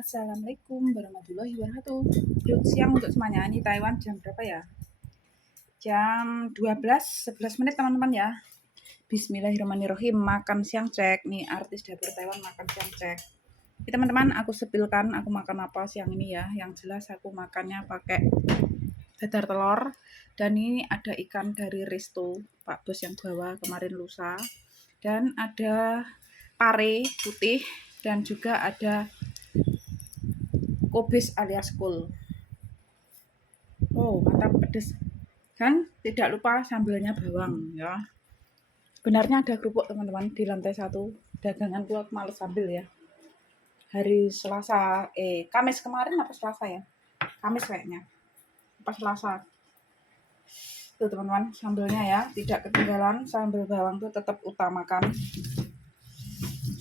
Assalamualaikum warahmatullahi wabarakatuh. Good siang untuk semuanya. Ini Taiwan jam berapa ya? Jam 11 menit teman-teman ya. Bismillahirrahmanirrahim. Makan siang cek. Nih artis dapur Taiwan makan siang cek. Ini teman-teman aku sepilkan aku makan apa siang ini ya. Yang jelas aku makannya pakai dadar telur. Dan ini ada ikan dari Resto Pak Bos yang bawa kemarin lusa. Dan ada pare putih. Dan juga ada kubis alias kul. Oh, mantap pedes. Dan tidak lupa sambalnya bawang ya. Benarnya ada kerupuk teman-teman di lantai 1. Dagangan gua males sambil ya. Hari Selasa, Kamis kemarin apa Selasa ya? Kamis kayaknya. Pas Selasa. Tuh teman-teman, sambalnya ya, tidak ketinggalan. Sambal bawang tuh tetap utamakan.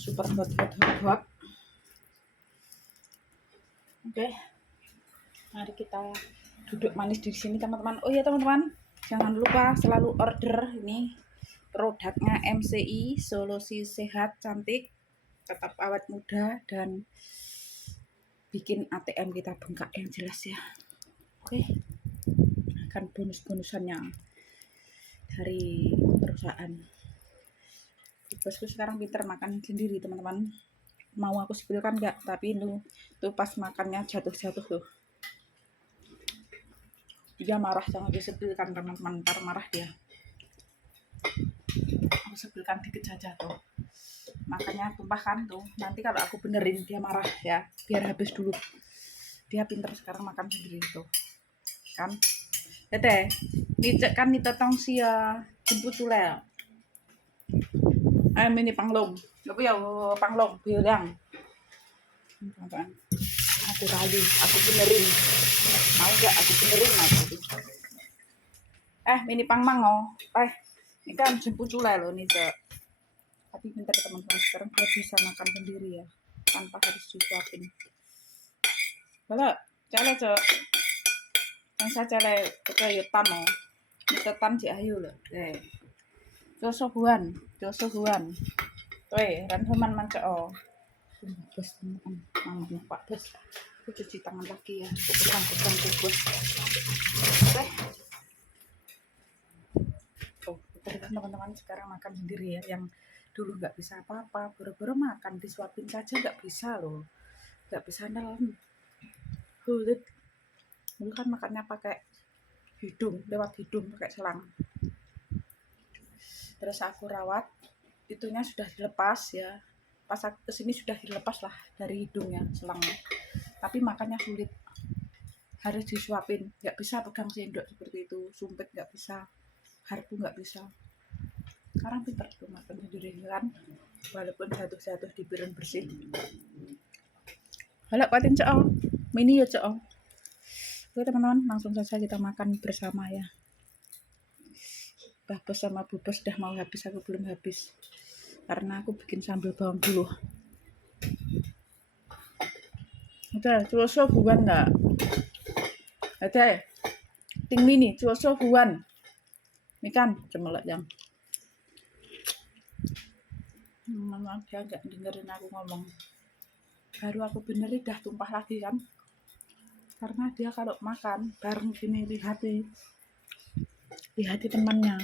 Super hot. Oke. Mari kita duduk manis di sini teman-teman. Oh ya teman-teman, jangan lupa selalu order ini produknya MCI, solusi sehat cantik, tetap awet muda dan bikin ATM kita bengkak yang jelas ya. Oke, akan bonus-bonusannya dari perusahaan. Bosku sekarang pinter makan sendiri teman-teman. Mau aku sepilkan enggak? Tapi tuh pas makannya jatuh-jatuh tuh. Dia marah, jangan disepilkan teman-teman, ntar marah dia. Aku sepilkan dikit saja tuh. Makanya tumpahkan tuh. Nanti kalau aku benerin dia marah ya. Biar habis dulu. Dia pinter sekarang makan sendiri tuh. Kan? Tete, nicek kan tong sia jemput tulel. Ini panglong. Tapi ya panglong bilang. Aku rayu, aku benerin. Mau enggak aku benerin aku. Mini pangmang oh. Ini kan jemput tulel loh nih, Cek. Tapi pintar teman-teman, sekarang dia bisa makan sendiri ya, tanpa harus disuapin. Kalau cale Cek, yang saya cale ke yutan oh, yutan si ayu loh, Joso buan, randoman manca oh, bos teman-teman, Pak Bos, aku cuci tangan lagi ya, pesan bos, teman-teman sekarang makan sendiri ya, yang dulu nggak bisa apa-apa, boro-boro makan disuapin saja nggak bisa loh, nggak bisa nelen, dulu kan makannya pakai hidung, lewat hidung pakai selang. Terus aku rawat, itunya sudah dilepas ya, pas aku kesini sudah dilepas lah dari hidungnya selangnya, tapi makannya sulit, harus disuapin, nggak bisa pegang sendok seperti itu, sumpit nggak bisa, harpu nggak bisa. Sekarang pintar tuh makan sendiri kan, walaupun jatuh-jatuh di piring bersih. Halo kuatin cok, mini ya cok. Oke teman-teman, langsung saja kita makan bersama ya. Bah Bos sama Bu Bos sudah mau habis, aku belum habis karena aku bikin sambal bawang dulu. Udah, cuoso buan nggak? Ada ting mini, cuoso buan. Ini kan cemelek yang memang dia nggak dengerin aku ngomong. Baru aku benerin dah tumpah lagi kan. Karena dia kalau makan bareng gini lihati temannya.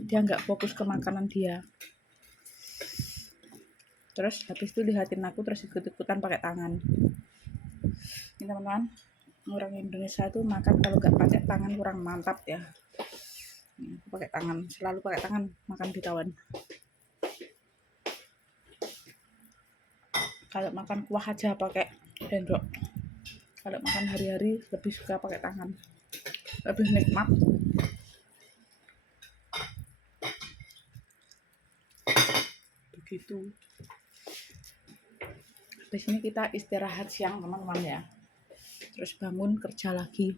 Dia nggak fokus ke makanan dia. Terus habis itu lihatin aku terus ikut-ikutan pakai tangan. Ini teman-teman, orang Indonesia itu makan kalau nggak pakai tangan kurang mantap ya. Aku pakai tangan, selalu pakai tangan makan di Taiwan. Kalau makan kuah aja pakai sendok. Kalau makan hari-hari lebih suka pakai tangan, lebih nikmat. Begitu. Habis ini kita istirahat siang teman-teman ya. Terus bangun kerja lagi.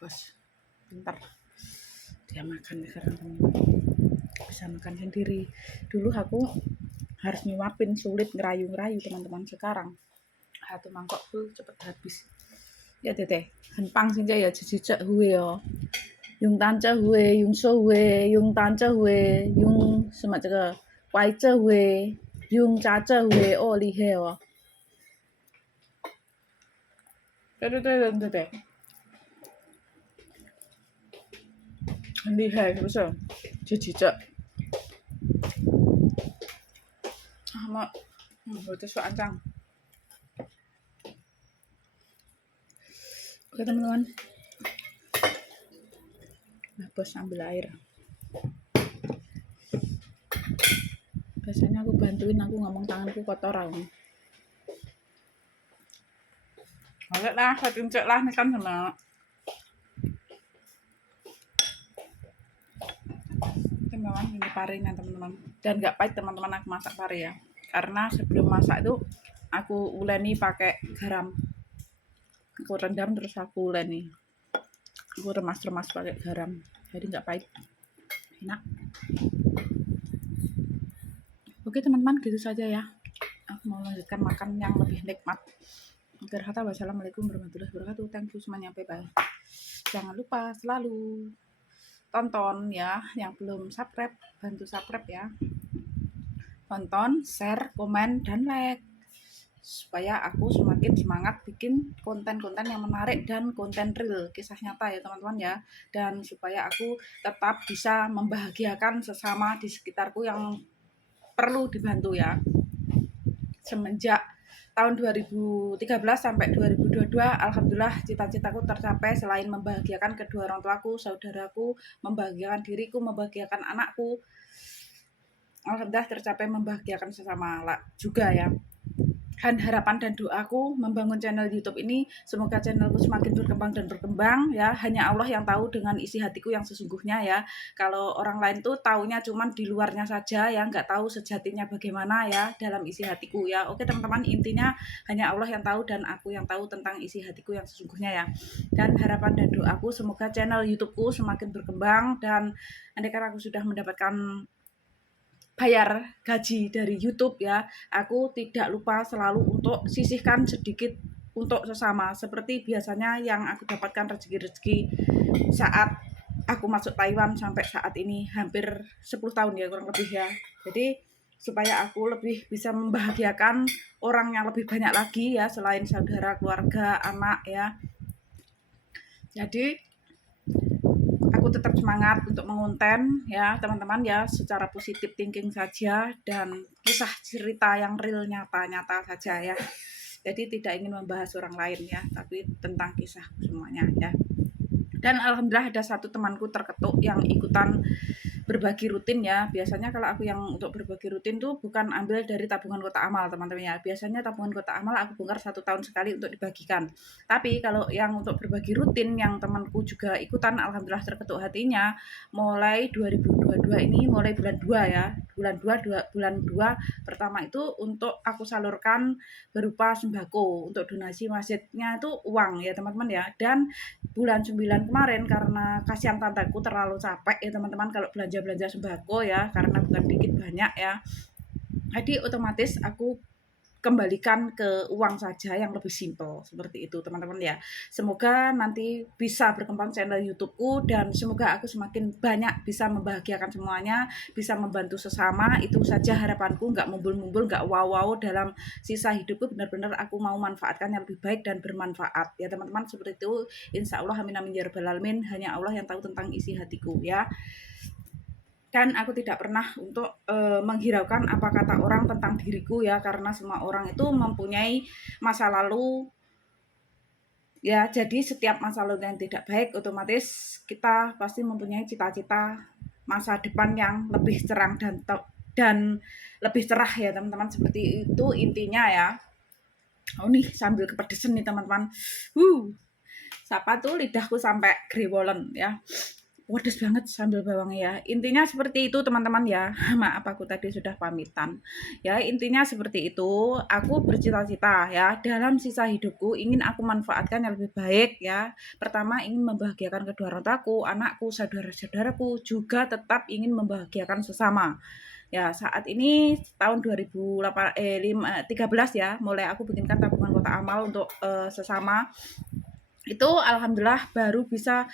Bos pintar, dia makan sekarang teman-teman, bisa makan sendiri. Dulu aku harus nyuapin, sulit ngerayu teman-teman. Sekarang satu mangkok tuh cepet habis. Ya teteh, henpang sing ya jejak hue yo. Yung tan cha hue, yung so hue, yung tan cha hue, yung 什么这个歪cha hue, yung cha cha hue 哦厉害哦。对，很厉害，是不是？就几只。好，我再说安张。Oke teman-teman, nah bos ambil air. Biasanya aku bantuin, aku ngomong tanganku kotor aku. Boleh lah, saya tunjuk lah nih kan sama. Teman-teman, ini parinya teman-teman. Dan nggak pahit teman-teman aku masak pari ya. Karena sebelum masak itu aku uleni pakai garam. Aku rendam terus aku uleni. Aku remas-remas pakai garam. Jadi nggak pahit. Enak. Oke teman-teman, gitu saja ya. Aku mau lanjutkan makan yang lebih nikmat. Akhir kata, wassalamualaikum warahmatullahi wabarakatuh. Thank you semuanya, bye-bye. Jangan lupa selalu tonton ya, yang belum subscribe, bantu subscribe ya. Tonton, share, komen, dan like. Supaya aku semakin semangat bikin konten-konten yang menarik dan konten real, kisah nyata ya teman-teman ya. Dan supaya aku tetap bisa membahagiakan sesama di sekitarku yang perlu dibantu ya. Semenjak tahun 2013 sampai 2022, alhamdulillah cita-citaku tercapai. Selain membahagiakan kedua orang tuaku, saudaraku, membahagiakan diriku, membahagiakan anakku, alhamdulillah tercapai membahagiakan sesama juga ya. Dan harapan dan doaku membangun channel YouTube ini, semoga channelku semakin berkembang dan berkembang ya. Hanya Allah yang tahu dengan isi hatiku yang sesungguhnya ya. Kalau orang lain tuh taunya cuman di luarnya saja ya, nggak tahu sejatinya bagaimana ya dalam isi hatiku ya. Oke teman-teman, intinya hanya Allah yang tahu dan aku yang tahu tentang isi hatiku yang sesungguhnya ya. Dan harapan dan doaku semoga channel YouTubeku semakin berkembang, dan andaikan aku sudah mendapatkan bayar gaji dari YouTube ya, aku tidak lupa selalu untuk sisihkan sedikit untuk sesama, seperti biasanya yang aku dapatkan rezeki-rezeki saat aku masuk Taiwan sampai saat ini hampir 10 tahun ya kurang lebih ya. Jadi supaya aku lebih bisa membahagiakan orang yang lebih banyak lagi ya, selain saudara, keluarga, anak ya. Jadi aku tetap semangat untuk mengonten ya teman-teman ya, secara positif thinking saja, dan kisah cerita yang real, nyata-nyata saja ya. Jadi tidak ingin membahas orang lain ya, tapi tentang kisah semuanya ya. Dan alhamdulillah ada satu temanku terketuk yang ikutan berbagi rutin ya. Biasanya kalau aku yang untuk berbagi rutin tuh bukan ambil dari tabungan kotak amal teman-teman ya. Biasanya tabungan kotak amal aku bongkar 1 tahun sekali untuk dibagikan. Tapi kalau yang untuk berbagi rutin yang temanku juga ikutan, alhamdulillah terketuk hatinya, mulai 2022 ini, mulai bulan 2 ya. Bulan 2 pertama itu untuk aku salurkan berupa sembako. Untuk donasi masjidnya itu uang ya teman-teman ya. Dan bulan 9 kemarin, karena kasihan tanteku terlalu capek ya teman-teman kalau belanja sembako ya, karena bukan dikit banyak ya. Jadi otomatis aku kembalikan ke uang saja yang lebih simpel seperti itu teman-teman ya. Semoga nanti bisa berkembang channel YouTubeku, dan semoga aku semakin banyak bisa membahagiakan semuanya, bisa membantu sesama. Itu saja harapanku, nggak mumbul-mumbul, nggak wow-wow dalam sisa hidupku. Benar-benar aku mau manfaatkan yang lebih baik dan bermanfaat ya teman-teman, seperti itu. Insya Allah, amin amin ya rabbal alamin. Hanya Allah yang tahu tentang isi hatiku ya. Dan aku tidak pernah untuk menghiraukan apa kata orang tentang diriku ya, karena semua orang itu mempunyai masa lalu ya. Jadi setiap masa lalu yang tidak baik, otomatis kita pasti mempunyai cita-cita masa depan yang lebih cerah dan lebih cerah ya teman-teman, seperti itu intinya ya. Oh nih sambil kepedesan nih teman-teman, siapa tuh lidahku sampai grewolen ya. Pedes banget sambil bawangnya ya. Intinya seperti itu teman-teman ya. Maaf aku tadi sudah pamitan. Ya intinya seperti itu. Aku bercita-cita ya, dalam sisa hidupku ingin aku manfaatkan yang lebih baik ya. Pertama ingin membahagiakan kedua orang tuaku, anakku, saudara-saudaraku, juga tetap ingin membahagiakan sesama. Ya saat ini tahun 2013 ya, mulai aku bikinkan tabungan kotak amal untuk sesama. Itu alhamdulillah baru bisa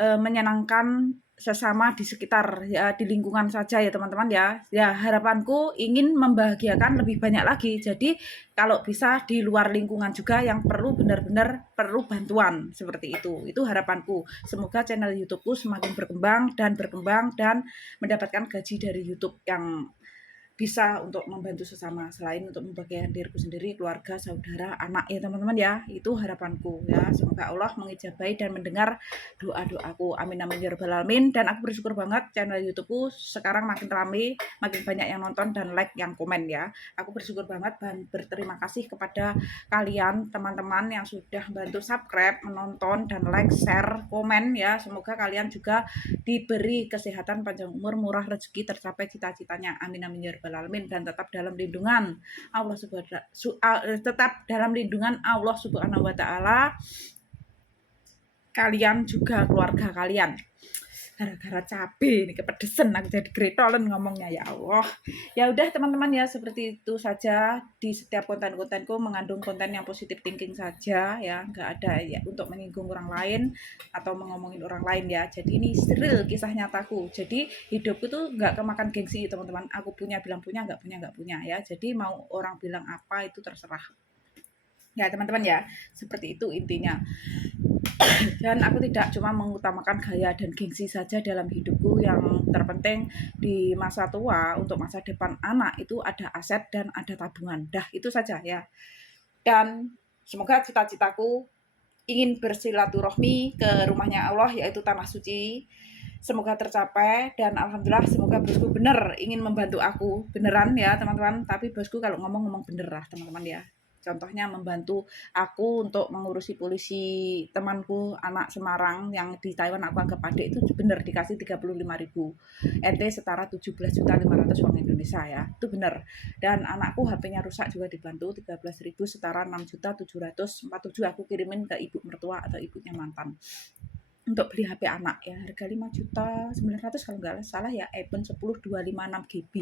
menyenangkan sesama di sekitar ya, di lingkungan saja ya teman-teman ya. Ya harapanku ingin membahagiakan lebih banyak lagi. Jadi kalau bisa di luar lingkungan juga yang perlu benar-benar perlu bantuan seperti itu. Itu harapanku. Semoga channel YouTubeku semakin berkembang dan mendapatkan gaji dari YouTube yang bisa untuk membantu sesama selain untuk membahagiakan diriku sendiri, keluarga, saudara, anak ya teman-teman ya. Itu harapanku ya. Semoga Allah mengijabahi dan mendengar doa-doaku. Amin amin ya rabbal alamin. Dan aku bersyukur banget channel YouTubeku sekarang makin ramai, makin banyak yang nonton dan like, yang komen ya. Aku bersyukur banget dan berterima kasih kepada kalian teman-teman yang sudah bantu subscribe, menonton dan like, share, komen ya. Semoga kalian juga diberi kesehatan, panjang umur, murah rezeki, tercapai cita-citanya. Amin amin ya rabbal alamin. Dan tetap dalam lindungan Allah Subhanahu wa taala, kalian juga keluarga kalian. Gara-gara cabe ini kepedesan aku jadi gretolen ngomongnya, ya Allah. Ya udah teman-teman ya, seperti itu saja. Di setiap konten-kontenku mengandung konten yang positif thinking saja ya, nggak ada ya untuk menyinggung orang lain atau mengomongin orang lain ya. Jadi ini real kisah nyataku. Jadi hidupku tuh nggak kemakan gengsi teman-teman. Aku punya bilang punya, nggak punya ya. Jadi mau orang bilang apa itu terserah ya teman-teman ya. Seperti itu intinya. Dan aku tidak cuma mengutamakan gaya dan gengsi saja dalam hidupku. Yang terpenting di masa tua untuk masa depan anak itu ada aset dan ada tabungan. Dah itu saja ya. Dan semoga cita-citaku ingin bersilaturahmi ke rumahnya Allah, yaitu Tanah Suci, semoga tercapai. Dan alhamdulillah semoga bosku bener ingin membantu aku, beneran ya teman-teman. Tapi bosku kalau ngomong bener lah teman-teman ya. Contohnya membantu aku untuk mengurusi polisi temanku anak Semarang yang di Taiwan aku anggap adik, itu bener dikasih 35.000 NT setara 17.500.000 uang Indonesia ya, itu bener. Dan anakku HP-nya rusak juga dibantu 13.000 setara 6.747.000 aku kirimin ke ibu mertua atau ibunya mantan untuk beli HP anak ya, harga 5.900.000 kalau nggak salah ya, iPhone 10 256 GB.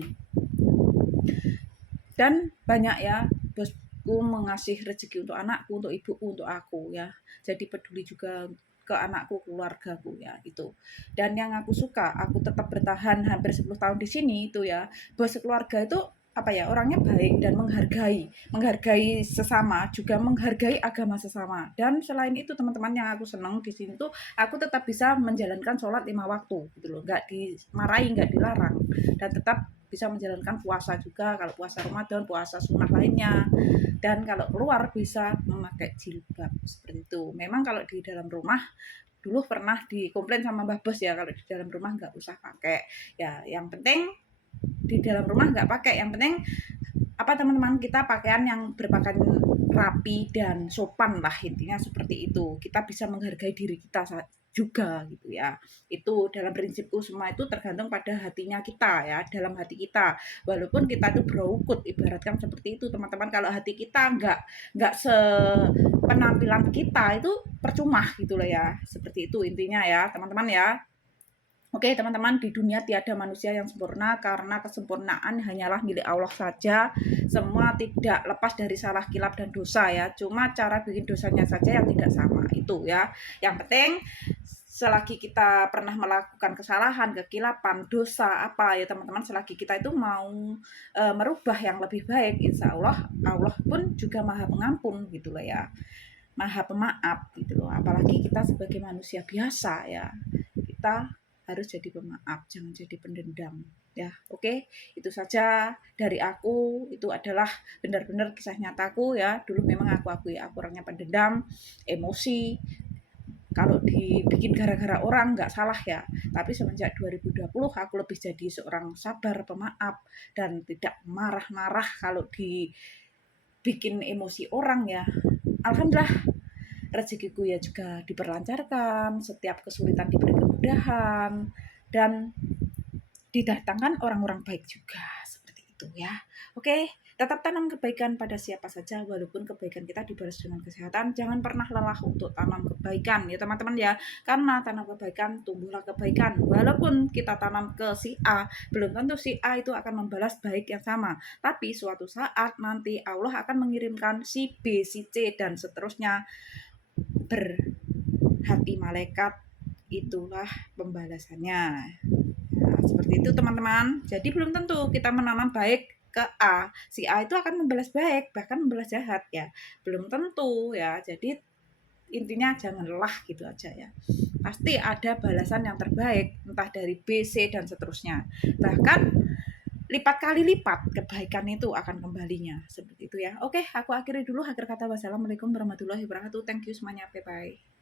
Dan banyak ya bosku mengasih rezeki untuk anakku, untuk ibuku, untuk aku ya. Jadi peduli juga ke anakku, keluargaku ya itu. Dan yang aku suka, aku tetap bertahan hampir 10 tahun di sini itu ya. Bos keluarga itu apa ya, orangnya baik dan menghargai sesama, juga menghargai agama sesama. Dan selain itu teman-teman, yang aku senang di sini tuh aku tetap bisa menjalankan sholat 5 waktu gitu loh, nggak dimarahi, nggak dilarang, dan tetap bisa menjalankan puasa juga, kalau puasa Ramadan, puasa sunnah lainnya. Dan kalau keluar bisa memakai jilbab seperti itu. Memang kalau di dalam rumah dulu pernah dikomplain sama Mbah Bos ya, kalau di dalam rumah nggak usah pakai ya. Yang penting di dalam rumah nggak pakai, yang penting apa teman-teman, kita pakaian yang berpakaian rapi dan sopan lah, intinya seperti itu. Kita bisa menghargai diri kita juga gitu ya. Itu dalam prinsipku semua itu tergantung pada hatinya kita ya, dalam hati kita. Walaupun kita itu berukut, ibaratkan seperti itu teman-teman. Kalau hati kita nggak sepenampilan kita itu percuma gitu loh ya. Seperti itu intinya ya teman-teman ya. Oke teman-teman, di dunia tiada manusia yang sempurna, karena kesempurnaan hanyalah milik Allah saja. Semua tidak lepas dari salah, kilap, dan dosa ya. Cuma cara bikin dosanya saja yang tidak sama itu ya. Yang penting selagi kita pernah melakukan kesalahan, kekilapan, dosa apa ya teman-teman, selagi kita itu mau merubah yang lebih baik, insya Allah Allah pun juga maha pengampun gitu loh ya, maha pemaaf gitu loh. Apalagi kita sebagai manusia biasa ya, kita harus jadi pemaaf, jangan jadi pendendam ya. Oke, itu saja dari aku. Itu adalah benar-benar kisah nyataku ya. Dulu memang aku orangnya pendendam, emosi, kalau dibikin gara-gara orang nggak salah ya. Tapi semenjak 2020 aku lebih jadi seorang sabar, pemaaf, dan tidak marah-marah kalau dibikin emosi orang ya. Alhamdulillah rezekiku ya juga diperlancarkan, setiap kesulitan diberi kemudahan, dan didatangkan orang-orang baik juga, seperti itu ya. Oke, Tetap tanam kebaikan pada siapa saja, walaupun kebaikan kita dibalas dengan kesehatan. Jangan pernah lelah untuk tanam kebaikan ya teman-teman ya, karena tanam kebaikan tumbuhlah kebaikan. Walaupun kita tanam ke si A, belum tentu si A itu akan membalas baik yang sama, tapi suatu saat nanti Allah akan mengirimkan si B, si C, dan seterusnya berhati malaikat, itulah pembalasannya. Nah, seperti itu teman-teman. Jadi belum tentu kita menanam baik ke A, si A itu akan membalas baik, bahkan membalas jahat ya. Belum tentu ya. Jadi intinya jangan lelah gitu aja ya. Pasti ada balasan yang terbaik, entah dari B, C, dan seterusnya. Bahkan lipat kali lipat kebaikan itu akan kembalinya. Seperti itu ya. Oke, aku akhiri dulu. Akhir kata, wassalamualaikum warahmatullahi wabarakatuh. Thank you semuanya. Bye-bye.